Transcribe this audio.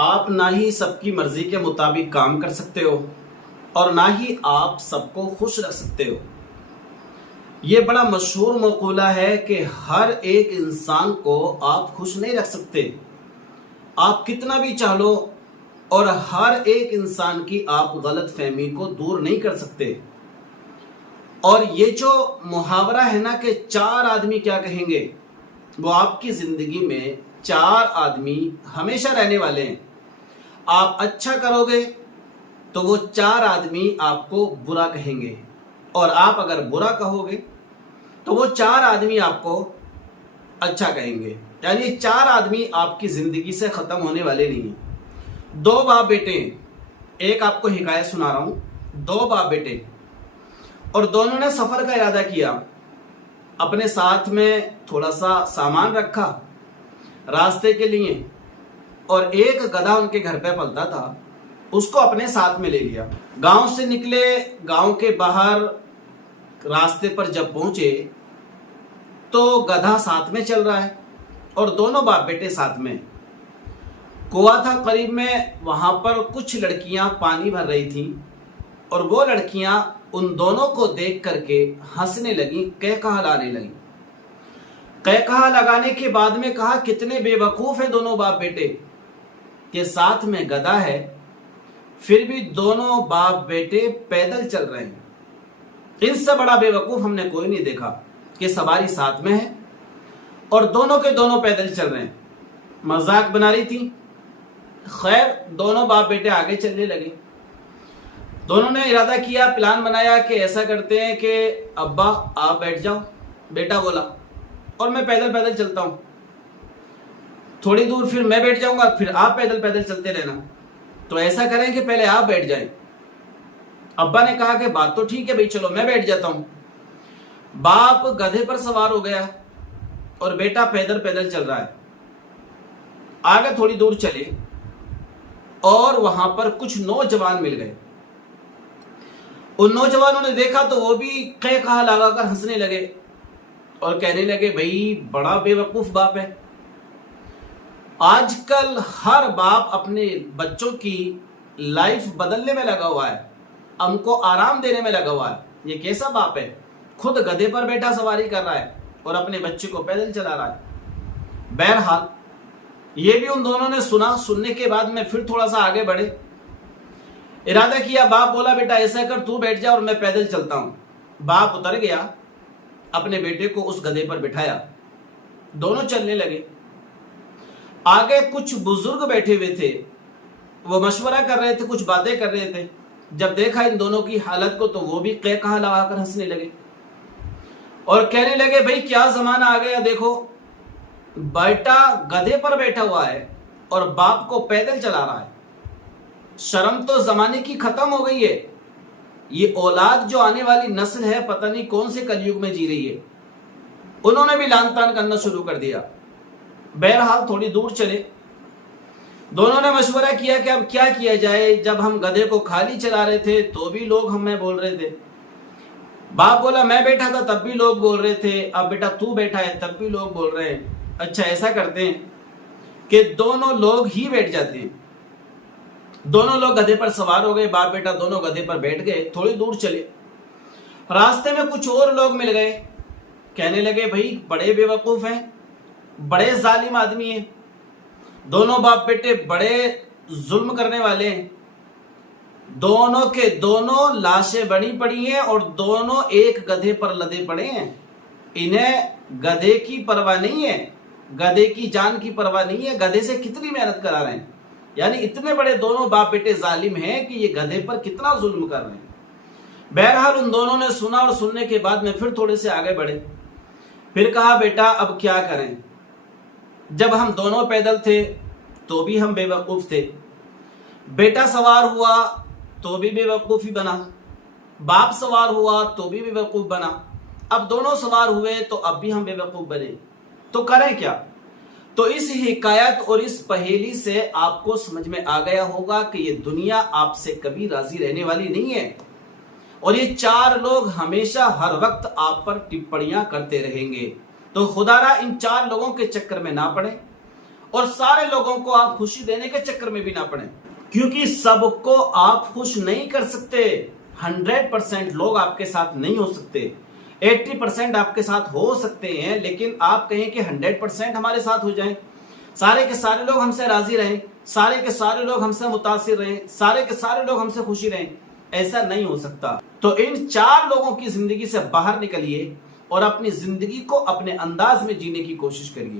آپ نہ ہی سب کی مرضی کے مطابق کام کر سکتے ہو اور نہ ہی آپ سب کو خوش رکھ سکتے ہو۔ یہ بڑا مشہور مقولہ ہے کہ ہر ایک انسان کو آپ خوش نہیں رکھ سکتے، آپ کتنا بھی چاہ لو، اور ہر ایک انسان کی آپ غلط فہمی کو دور نہیں کر سکتے۔ اور یہ جو محاورہ ہے نا کہ 4 آدمی کیا کہیں گے، وہ آپ کی زندگی میں 4 آدمی ہمیشہ رہنے والے ہیں۔ آپ اچھا کرو گے تو وہ 4 آدمی آپ کو برا کہیں گے، اور آپ اگر برا کہو گے تو وہ 4 آدمی آپ کو اچھا کہیں گے۔ یعنی 4 آدمی آپ کی زندگی سے ختم ہونے والے نہیں ہیں۔ 2 باپ بیٹے ہیں، ایک آپ کو حکایت سنا رہا ہوں۔ 2 باپ بیٹے، اور دونوں نے سفر کا ارادہ کیا، اپنے ساتھ میں تھوڑا سا سامان رکھا راستے کے لیے، اور ایک گدھا ان کے گھر پہ پلتا تھا، اس کو اپنے ساتھ میں لے لیا۔ گاؤں سے نکلے، گاؤں کے باہر راستے پر جب پہنچے تو گدھا ساتھ میں چل رہا ہے اور دونوں باپ بیٹے ساتھ میں۔ کنواں تھا قریب میں، وہاں پر کچھ لڑکیاں پانی بھر رہی تھیں، اور وہ لڑکیاں ان دونوں کو دیکھ کر کے ہنسنے لگیں، قہقہا لانے لگیں۔ قہقہا لگانے کے بعد میں کہا کتنے بے وقوف ہیں دونوں باپ بیٹے کہ ساتھ میں گدھا ہے پھر بھی دونوں باپ بیٹے پیدل چل رہے ہیں۔ ان سے بڑا بے وقوف ہم نے کوئی نہیں دیکھا کہ سواری ساتھ میں ہے اور دونوں کے دونوں پیدل چل رہے ہیں۔ مذاق بنا رہی تھی۔ خیر، دونوں باپ بیٹے آگے چلنے لگے۔ دونوں نے ارادہ کیا، پلان بنایا کہ ایسا کرتے ہیں کہ ابا آپ بیٹھ جاؤ، بیٹا بولا، اور میں پیدل پیدل چلتا ہوں، تھوڑی دور پھر میں بیٹھ جاؤں گا، پھر آپ پیدل پیدل چلتے رہنا۔ تو ایسا کریں کہ پہلے آپ بیٹھ جائیں۔ ابا نے کہا کہ بات تو ٹھیک ہے بھائی، چلو میں بیٹھ جاتا ہوں۔ باپ گدھے پر سوار ہو گیا اور بیٹا پیدل پیدل چل رہا ہے۔ آگے تھوڑی دور چلے اور وہاں پر کچھ نوجوان مل گئے۔ ان نوجوانوں نے دیکھا تو وہ بھی قہقہا لگا کر ہنسنے لگے اور کہنے لگے بھائی بڑا بے وقوف باپ ہے۔ آج کل ہر باپ اپنے بچوں کی لائف بدلنے میں لگا ہوا ہے، ان کو آرام دینے میں لگا ہوا ہے۔ یہ کیسا باپ ہے، خود گدھے پر بیٹھا سواری کر رہا ہے اور اپنے بچے کو پیدل چلا رہا ہے۔ بہرحال یہ بھی ان دونوں نے سنا۔ سننے کے بعد میں پھر تھوڑا سا آگے بڑھے، ارادہ کیا، باپ بولا بیٹا ایسا کر تو بیٹھ جا اور میں پیدل چلتا ہوں۔ باپ اتر گیا، اپنے بیٹے کو اس گدھے پر بٹھایا، دونوں چلنے لگے۔ آگے کچھ بزرگ بیٹھے ہوئے تھے، وہ مشورہ کر رہے تھے، کچھ باتیں کر رہے تھے۔ جب دیکھا ان دونوں کی حالت کو تو وہ بھی قہقہا لگا کر ہنسنے لگے اور کہنے لگے بھائی کیا زمانہ آ گیا، دیکھو بیٹا گدھے پر بیٹھا ہوا ہے اور باپ کو پیدل چلا رہا ہے۔ شرم تو زمانے کی ختم ہو گئی ہے۔ یہ اولاد جو آنے والی نسل ہے پتہ نہیں کون سے کلیوگ میں جی رہی ہے۔ انہوں نے بھی لان تان کرنا شروع کر دیا۔ بہرحال تھوڑی دور چلے، دونوں نے مشورہ کیا کہ اب کیا کیا جائے۔ جب ہم گدھے کو خالی چلا رہے تھے تو بھی لوگ ہمیں بول رہے تھے، باپ بولا میں بیٹھا تھا تب بھی لوگ بول رہے تھے، اب بیٹا تو بیٹھا ہے تب بھی لوگ بول رہے ہیں۔ اچھا ایسا کرتے ہیں کہ دونوں لوگ ہی بیٹھ جاتے ہیں۔ دونوں لوگ گدھے پر سوار ہو گئے، باپ بیٹا دونوں گدھے پر بیٹھ گئے۔ تھوڑی دور چلے، راستے میں کچھ اور لوگ مل گئے، کہنے لگے بھائی بڑے بے وقوف ہیں، بڑے ظالم آدمی ہیں، دونوں باپ بیٹے بڑے ظلم کرنے والے ہیں، دونوں کے دونوں لاشیں بڑی پڑی ہیں اور دونوں ایک گدھے پر لدے پڑے ہیں۔ انہیں گدھے کی پرواہ نہیں ہے، گدھے کی جان کی پرواہ نہیں ہے، گدھے سے کتنی محنت کرا رہے ہیں۔ یعنی اتنے بڑے دونوں باپ بیٹے ظالم ہیں کہ یہ گدھے پر کتنا ظلم کر رہے ہیں۔ بہرحال ان دونوں نے سنا اور سننے کے بعد میں پھر تھوڑے سے آگے بڑھے، پھر کہا بیٹا اب کیا کریں، جب ہم دونوں پیدل تھے تو بھی ہم بے وقوف تھے، بیٹا سوار ہوا تو بھی بے وقوفی بنا، باپ سوار ہوا تو بھی بے وقوف بنا، اب دونوں سوار ہوئے تو اب بھی ہم بے وقوف بنے، تو کریں کیا؟ تو اس حکایت اور اس پہیلی سے آپ کو سمجھ میں آ گیا ہوگا کہ یہ دنیا آپ سے کبھی راضی رہنے والی نہیں ہے، اور یہ 4 لوگ ہمیشہ ہر وقت آپ پر ٹپڑیاں کرتے رہیں گے۔ تو خدا را ان 4 لوگوں کے چکر میں نہ پڑیں اور سارے لوگوں کو آپ خوشی دینے کے چکر میں بھی نہ پڑیں، کیونکہ سب کو آپ خوش نہیں کر سکتے۔ 100% لوگ آپ کے ساتھ نہیں ہو سکتے، 80% آپ کے ساتھ ہو سکتے ہیں، لیکن آپ کہیں کہ 100% ہمارے ساتھ ہو جائیں، سارے کے سارے لوگ ہم سے راضی رہیں، سارے کے سارے لوگ ہم سے متاثر رہیں، سارے کے سارے لوگ ہم سے خوشی رہیں، ایسا نہیں ہو سکتا۔ تو ان 4 لوگوں کی زندگی سے باہر نکلیے اور اپنی زندگی کو اپنے انداز میں جینے کی کوشش کریے۔